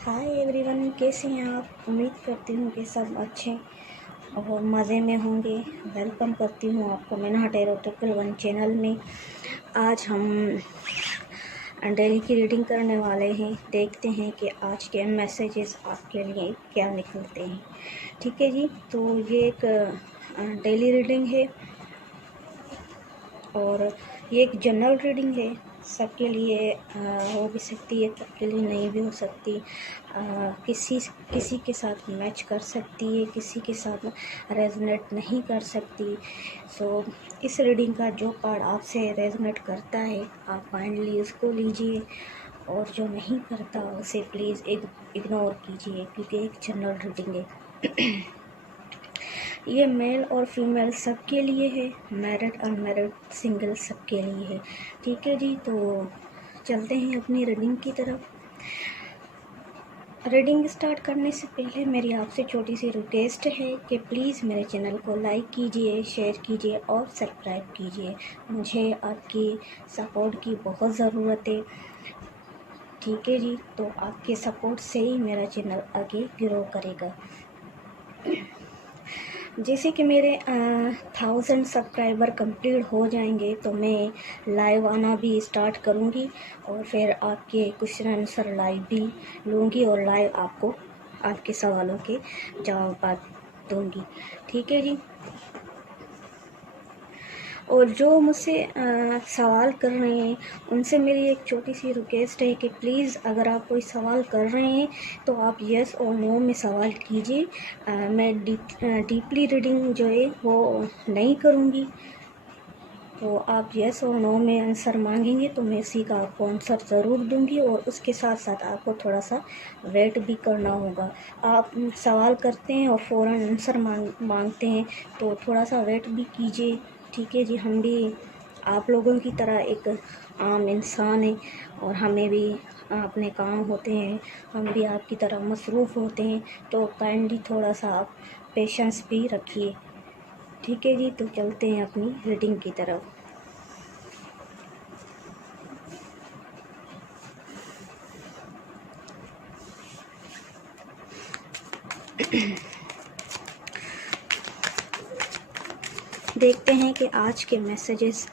Hi everyone, कैसे हैं आप। उम्मीद करती हूँ कि सब अच्छे और मज़े में होंगे। वेलकम करती हूँ आपको मीनाट एरोटिकल वन चैनल में। आज हम डेली की रीडिंग करने वाले हैं। देखते हैं कि आज के मैसेजेस आपके लिए क्या निकलते हैं। ठीक है जी, तो ये एक डेली रीडिंग है और ये एक जनरल रीडिंग है। सबके लिए हो भी सकती है, सबके लिए नहीं भी हो सकती। किसी के साथ मैच कर सकती है, किसी के साथ रेजोनेट नहीं कर सकती। सो इस रीडिंग का जो पार्ट आपसे रेजोनेट करता है आप काइंडली उसको लीजिए, और जो नहीं करता उसे प्लीज़ इग्नोर कीजिए, क्योंकि एक जनरल रीडिंग है। ये मेल और फीमेल सबके लिए है, मैरिड अनमैरिड सिंगल सबके लिए है। ठीक है जी, तो चलते हैं अपनी रीडिंग की तरफ। रीडिंग स्टार्ट करने से पहले मेरी आपसे छोटी सी रिक्वेस्ट है कि प्लीज़ मेरे चैनल को लाइक कीजिए, शेयर कीजिए और सब्सक्राइब कीजिए। मुझे आपकी सपोर्ट की बहुत ज़रूरत है। ठीक है जी, तो आपके सपोर्ट से ही मेरा चैनल आगे ग्रो करेगा। जैसे कि मेरे 1000 सब्सक्राइबर कंप्लीट हो जाएंगे तो मैं लाइव आना भी स्टार्ट करूंगी, और फिर आपके क्वेश्चन आंसर लाइव भी लूँगी और लाइव आपको आपके सवालों के जवाब दूंगी। ठीक है जी, और जो मुझसे सवाल कर रहे हैं उनसे मेरी एक छोटी सी रिक्वेस्ट है कि प्लीज़ अगर आप कोई सवाल कर रहे हैं तो आप यस और नो में सवाल कीजिए। मैं डीपली रीडिंग जो है वो नहीं करूँगी। तो आप यस और नो में आंसर मांगेंगे तो मैं इसी का आपको आंसर ज़रूर दूंगी, और उसके साथ साथ आपको थोड़ा सा वेट भी करना होगा। आप सवाल करते हैं और फ़ौरन आंसर मांगते हैं, तो थोड़ा सा वेट भी कीजिए। ठीक है जी, हम भी आप लोगों की तरह एक आम इंसान हैं और हमें भी अपने काम होते हैं, हम भी आपकी तरह मसरूफ़ होते हैं, तो काइंडली थोड़ा सा आप पेशेंस भी रखिए। ठीक है जी, तो चलते हैं अपनी रीडिंग की तरफ। देखते हैं कि आज के मैसेजेस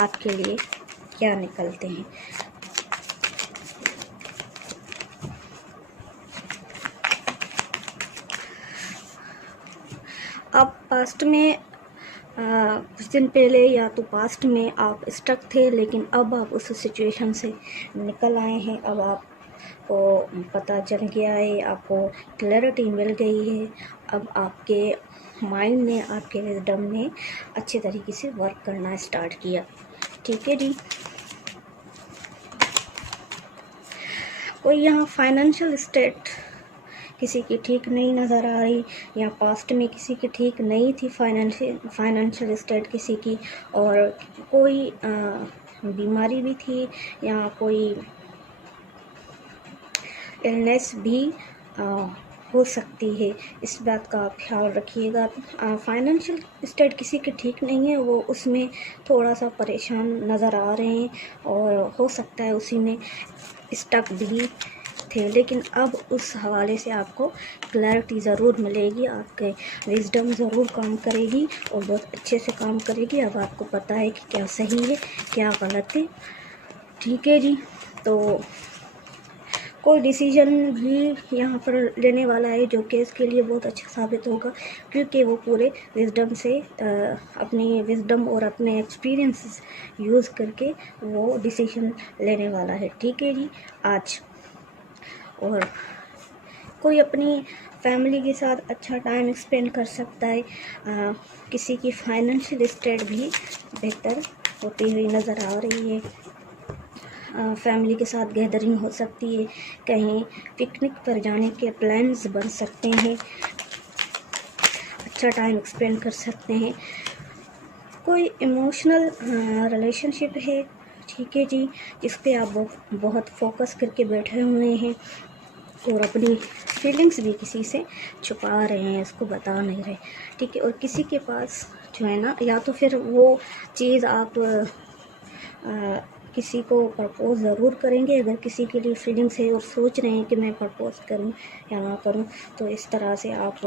आपके लिए क्या निकलते हैं। अब पास्ट में कुछ दिन पहले या तो पास्ट में आप स्टक थे, लेकिन अब आप उस सिचुएशन से निकल आए हैं। अब आपको पता चल गया है, आपको क्लैरिटी मिल गई है। अब आपके माइंड ने, आपके विजडम ने अच्छे तरीके से वर्क करना स्टार्ट किया। ठीक है जी, कोई यहाँ फाइनेंशियल स्टेट किसी की ठीक नहीं नज़र आ रही, या पास्ट में किसी की ठीक नहीं थी फाइनेंशियल स्टेट किसी की, और कोई बीमारी भी थी या कोई इलनेस भी हो सकती है। इस बात का आप ख्याल रखिएगा। फाइनेंशियल स्टेट किसी की ठीक नहीं है, वो उसमें थोड़ा सा परेशान नज़र आ रहे हैं और हो सकता है उसी में स्टक भी थे, लेकिन अब उस हवाले से आपको क्लैरिटी ज़रूर मिलेगी। आपके विजडम ज़रूर काम करेगी और बहुत अच्छे से काम करेगी। अब आपको पता है कि क्या सही है क्या गलत है। ठीक है जी, तो कोई डिसीजन भी यहाँ पर लेने वाला है जो केस के लिए बहुत अच्छा साबित होगा, क्योंकि वो पूरे विजडम से अपनी विजडम और अपने एक्सपीरियंस यूज़ करके वो डिसीजन लेने वाला है। ठीक है जी, आज और कोई अपनी फैमिली के साथ अच्छा टाइम स्पेंड कर सकता है। किसी की फाइनेंशियल स्टेट भी बेहतर होती हुई नज़र आ रही है। फैमिली के साथ गैदरिंग हो सकती है, कहीं पिकनिक पर जाने के प्लान्स बन सकते हैं, अच्छा टाइम स्पेंड कर सकते हैं। कोई इमोशनल रिलेशनशिप है, ठीक है जी, जिस पे आप बहुत फोकस करके बैठे हुए हैं और अपनी फीलिंग्स भी किसी से छुपा रहे हैं, इसको बता नहीं रहे। ठीक है, और किसी के पास जो है ना, या तो फिर वो चीज़ आप किसी को प्रपोज़ ज़रूर करेंगे। अगर किसी के लिए फीलिंग्स है और सोच रहे हैं कि मैं प्रपोज़ करूं या ना करूं, तो इस तरह से आप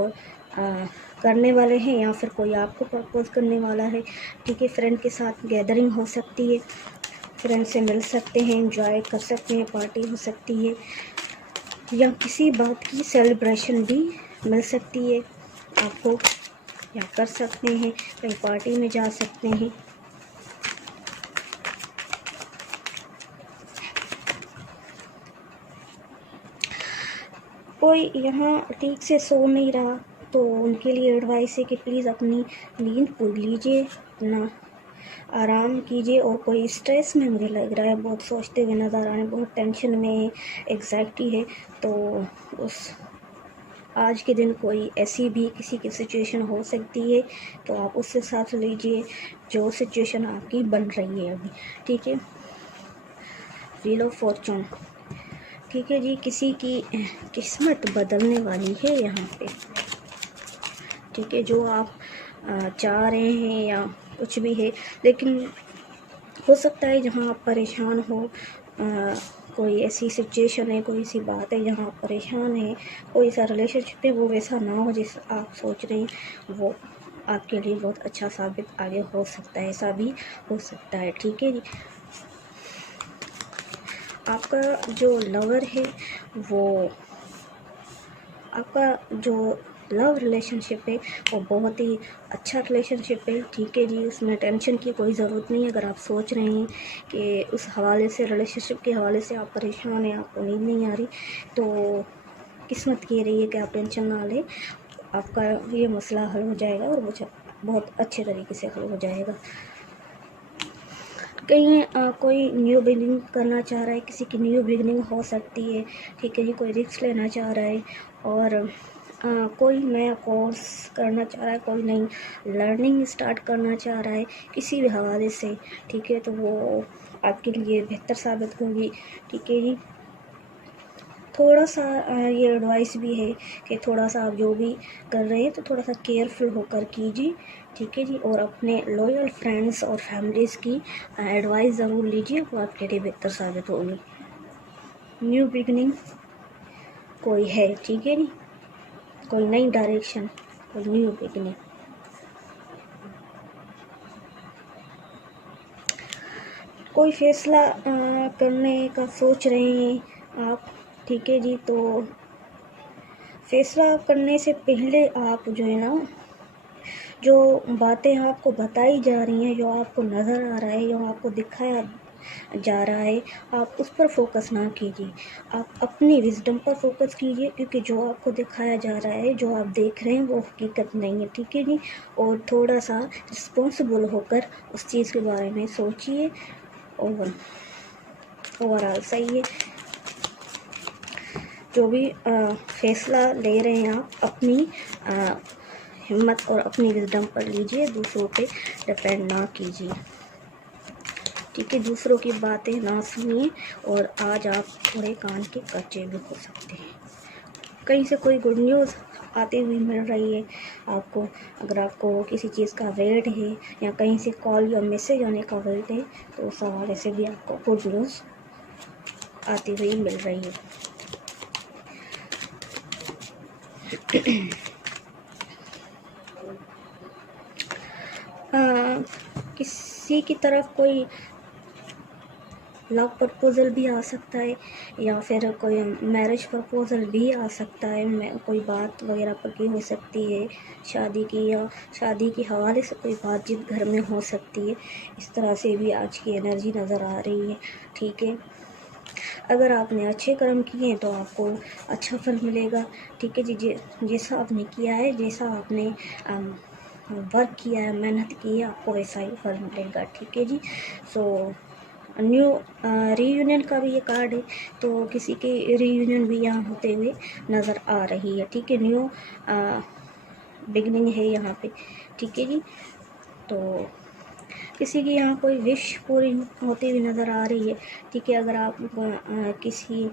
करने वाले हैं, या फिर कोई आपको प्रपोज़ करने वाला है। ठीक है, फ्रेंड के साथ गैदरिंग हो सकती है, फ्रेंड से मिल सकते हैं, एंजॉय कर सकते हैं, पार्टी हो सकती है, या किसी बात की सेलिब्रेशन भी मिल सकती है आपको, या कर सकते हैं, कहीं पार्टी में जा सकते हैं। कोई यहाँ ठीक से सो नहीं रहा, तो उनके लिए एडवाइस है कि प्लीज़ अपनी नींद पूरी लीजिए, अपना आराम कीजिए। और कोई स्ट्रेस में मुझे लग रहा है, बहुत सोचते हुए नज़र आ रहे हैं, बहुत टेंशन में है, एग्जैक्टी है, तो उस आज के दिन कोई ऐसी भी किसी की सिचुएशन हो सकती है, तो आप उससे साथ लीजिए जो सिचुएशन आपकी बन रही है अभी। ठीक है, व्हील ऑफ फॉर्चून, ठीक है जी, किसी की किस्मत बदलने वाली है यहाँ पे। ठीक है, जो आप चाह रहे हैं या कुछ भी है, लेकिन हो सकता है जहाँ आप परेशान हो, कोई ऐसी सिचुएशन है, कोई ऐसी बात है जहाँ आप परेशान हैं, कोई सा रिलेशनशिप है वो वैसा ना हो जैसा आप सोच रहे हैं, वो आपके लिए बहुत अच्छा साबित आगे हो सकता है, ऐसा भी हो सकता है। ठीक है जी, आपका जो लवर है, वो आपका जो लव रिलेशनशिप है वो बहुत ही अच्छा रिलेशनशिप है। ठीक है जी, उसमें टेंशन की कोई ज़रूरत नहीं है। अगर आप सोच रहे हैं कि उस हवाले से, रिलेशनशिप के हवाले से आप परेशान हैं, आपको नींद नहीं आ रही, तो किस्मत कह रही है कि आप टेंशन ना लें, आपका ये मसला हल हो जाएगा, और वो बहुत अच्छे तरीके से हल हो जाएगा। कहीं कोई न्यू बिगिनिंग करना चाह रहा है, किसी की न्यू बिगिनिंग हो सकती है। ठीक है जी, कोई रिस्क लेना चाह रहा है, और कोई नया कोर्स करना चाह रहा है, कोई नई लर्निंग स्टार्ट करना चाह रहा है किसी भी हवाले से। ठीक है, तो वो आपके लिए बेहतर साबित होगी। ठीक है जी, थोड़ा सा ये एडवाइस भी है कि थोड़ा सा आप जो भी कर रहे हैं तो थोड़ा सा केयरफुल होकर कीजिए। ठीक है जी, और अपने लॉयल फ्रेंड्स और फैमिलीज़ की एडवाइस ज़रूर लीजिए, वो आपके लिए बेहतर साबित होगी। न्यू बिगनिंग कोई है, ठीक है जी, कोई नई डायरेक्शन, कोई न्यू बिगनिंग। कोई फैसला करने का सोच रहे हैं आप। ठीक है जी, तो फैसला करने से पहले आप जो है ना, जो बातें आपको बताई जा रही हैं, जो आपको नज़र आ रहा है, जो आपको दिखाया जा रहा है, आप उस पर फोकस ना कीजिए, आप अपनी विजडम पर फोकस कीजिए, क्योंकि जो आपको दिखाया जा रहा है, जो आप देख रहे हैं, वो हकीकत नहीं है। ठीक है जी, और थोड़ा सा रिस्पॉन्सिबल होकर उस चीज़ के बारे में सोचिए, और ओवरऑल सही है। जो भी फैसला ले रहे हैं आप, अपनी हिम्मत और अपनी विजडम पर लीजिए, दूसरों पे डिपेंड ना कीजिए। ठीक है, दूसरों की बातें ना सुनिए, और आज आप थोड़े कान के कच्चे भी हो सकते हैं। कहीं से कोई गुड न्यूज़ आती हुई मिल रही है आपको। अगर आपको किसी चीज़ का वेट है, या कहीं से कॉल या मैसेज आने का वेट है, तो उस हवाले से भी आपको गुड न्यूज़ आती हुई मिल रही है। किसी की तरफ कोई लव प्रपोज़ल भी आ सकता है, या फिर कोई मैरिज प्रपोज़ल भी आ सकता है, कोई बात वगैरह पक्की हो सकती है शादी की, या शादी के हवाले से कोई बातचीत घर में हो सकती है। इस तरह से भी आज की एनर्जी नज़र आ रही है। ठीक है, अगर आपने अच्छे कर्म किए हैं तो आपको अच्छा फल मिलेगा। ठीक है जी, जैसा आपने किया है, जैसा आपने वर्क किया है, मेहनत की है, आपको वैसा ही फल मिलेगा। ठीक है जी, सो न्यू रीयूनियन का भी ये कार्ड है, तो किसी की रीयूनियन भी यहाँ होते हुए नज़र आ रही है। ठीक है, न्यू बिगनिंग है यहाँ पे। ठीक है जी, तो किसी की यहाँ कोई विश पूरी होती हुई नज़र आ रही है। ठीक है, अगर आप किसी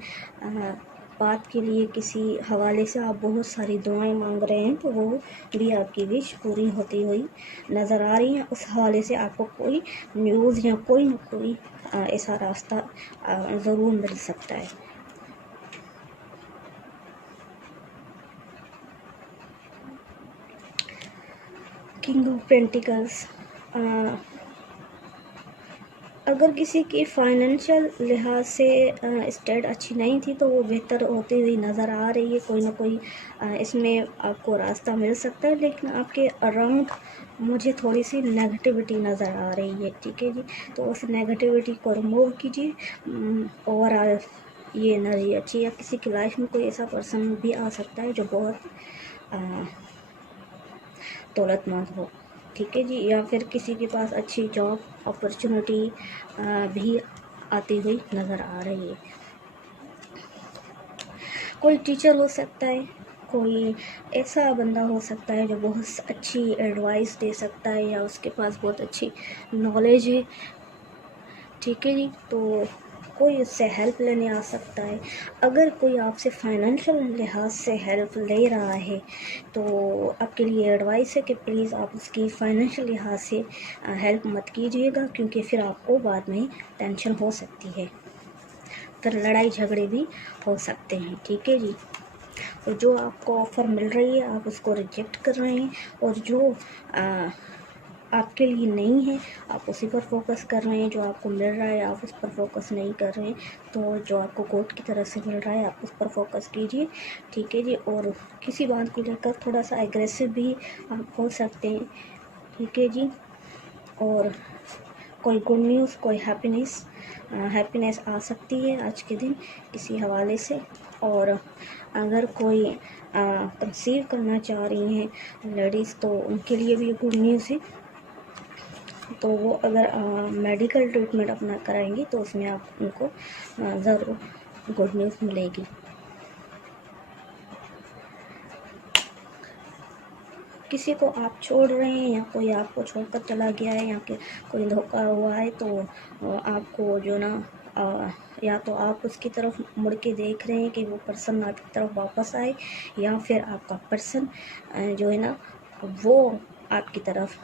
बात के लिए किसी हवाले से आप बहुत सारी दुआएं मांग रहे हैं, तो वो भी आपकी विश पूरी होती हुई नज़र आ रही है। उस हवाले से आपको कोई न्यूज़ या कोई न कोई ऐसा रास्ता ज़रूर मिल सकता है। किंग ऑफ पेंटिकल्स, अगर किसी की फाइनेंशियल लिहाज से स्टेट अच्छी नहीं थी तो वो बेहतर होती हुई नज़र आ रही है। कोई ना कोई इसमें आपको रास्ता मिल सकता है, लेकिन आपके अराउंड मुझे थोड़ी सी नेगेटिविटी नज़र आ रही है। ठीक है जी, तो उस नेगेटिविटी को रिमूव कीजिए। ओवरऑल ये एनर्जी अच्छी है। किसी की लाइफ में कोई ऐसा पर्सन भी आ सकता है जो बहुत दौलतमंद हो। ठीक है जी, या फिर किसी के पास अच्छी जॉब अपॉर्चुनिटी भी आती हुई नज़र आ रही है। कोई टीचर हो सकता है, कोई ऐसा बंदा हो सकता है जो बहुत अच्छी एडवाइस दे सकता है या उसके पास बहुत अच्छी नॉलेज है। ठीक है जी, तो कोई उससे हेल्प लेने आ सकता है। अगर कोई आपसे फाइनेंशियल लिहाज से हेल्प ले रहा है तो आपके लिए एडवाइस है कि प्लीज़ आप उसकी फाइनेंशियल लिहाज से हेल्प मत कीजिएगा, क्योंकि फिर आपको बाद में टेंशन हो सकती है, फिर लड़ाई झगड़े भी हो सकते हैं। ठीक है जी, तो जो आपको ऑफ़र मिल रही है आप उसको रिजेक्ट कर रहे हैं, और जो आपके लिए नहीं है आप उसी पर फोकस कर रहे हैं। जो आपको मिल रहा है आप उस पर फोकस नहीं कर रहे हैं, तो जो आपको कोर्ट की तरफ से मिल रहा है आप उस पर फोकस कीजिए। ठीक है जी, और किसी बात को लेकर थोड़ा सा एग्रेसिव भी आप हो सकते हैं। ठीक है जी, और कोई गुड न्यूज़, कोई हैप्पीनेस आ सकती है आज के दिन किसी हवाले से। और अगर कोई कंसीव करना चाह रही हैं लेडीज़ तो उनके लिए भी गुड न्यूज़ है। तो वो अगर मेडिकल ट्रीटमेंट अपना कराएंगी तो उसमें आप उनको ज़रूर गुड न्यूज़ मिलेगी। किसी को आप छोड़ रहे हैं या कोई आपको छोड़कर चला गया है या कि कोई धोखा हुआ है, तो आपको जो ना या तो आप उसकी तरफ मुड़ के देख रहे हैं कि वो पर्सन आपकी तरफ वापस आए, या फिर आपका पर्सन जो है ना वो आपकी तरफ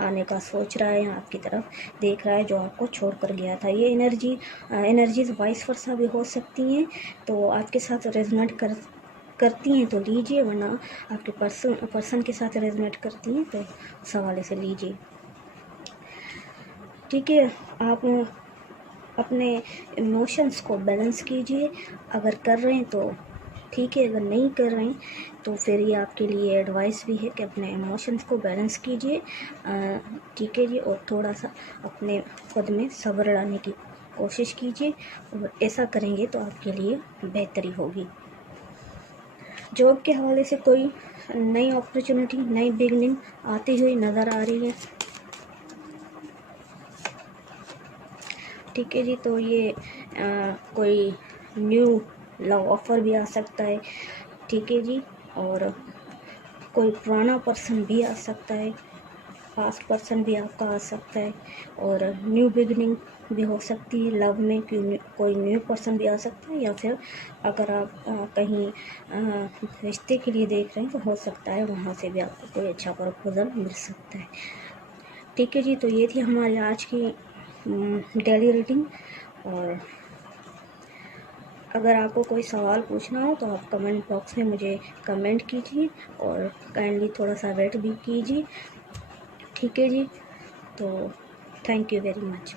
आने का सोच रहा है, आपकी तरफ देख रहा है जो आपको छोड़ कर गया था। ये एनर्जीज़ वाइस वर्सा भी हो सकती हैं, तो आपके साथ रेजोनेट करती हैं तो लीजिए, वरना आपके पर्सन के साथ रेजोनेट करती हैं तो उस हवाले से लीजिए। ठीक है, आप अपने इमोशंस को बैलेंस कीजिए। अगर कर रहे हैं तो ठीक है, अगर नहीं कर रहे हैं तो फिर ये आपके लिए एडवाइस भी है कि अपने इमोशंस को बैलेंस कीजिए। ठीक है जी, और थोड़ा सा अपने खुद में सब्र लाने की कोशिश कीजिए, और ऐसा करेंगे तो आपके लिए बेहतरी होगी। जॉब के हवाले से कोई नई अपॉर्चुनिटी, नई बिगनिंग आती हुई नज़र आ रही है। ठीक है जी, तो ये कोई न्यू लव ऑफ़र भी आ सकता है। ठीक है जी, और कोई पुराना पर्सन भी आ सकता है, पास्ट पर्सन भी आपका आ सकता है, और न्यू बिगनिंग भी हो सकती है लव में, कोई न्यू पर्सन भी आ सकता है, या फिर अगर आप कहीं रिश्ते के लिए देख रहे हैं तो हो सकता है वहाँ से भी आपको कोई अच्छा प्रपोजल मिल सकता है। ठीक है जी, तो ये थी हमारी आज की डेली रीडिंग। और अगर आपको कोई सवाल पूछना हो तो आप कमेंट बॉक्स में मुझे कमेंट कीजिए, और काइंडली थोड़ा सा वेट भी कीजिए। ठीक है जी, तो थैंक यू वेरी मच।